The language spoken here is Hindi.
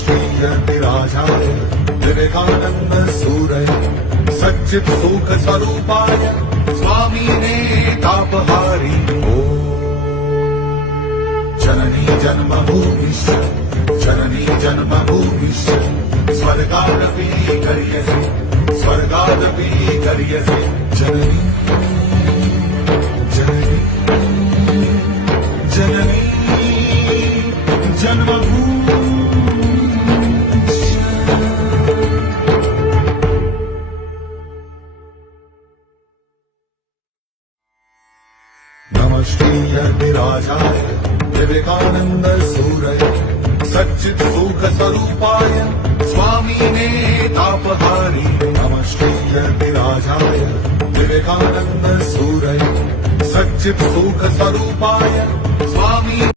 श्रीयतिराजाय विवेकानंद सूरय सच्चित सुख स्वरूपाय स्वामीने तापहारी जननी जन्मभूमिश्च जननी जन्मभूमिश्च स्वर्गादपि गरीयसे स्वर्गादपि गरीयसे जननी जननी जननी जन्मभूमिश्च नमः श्रीयतिराजाय विवेकानंद सूरय सच्चित सुख स्वरूपाय स्वामीने तापहारी नमः श्रीयतिराजाय विवेकानंद सूरय सच्चित सुख स्वरूपाय स्वामी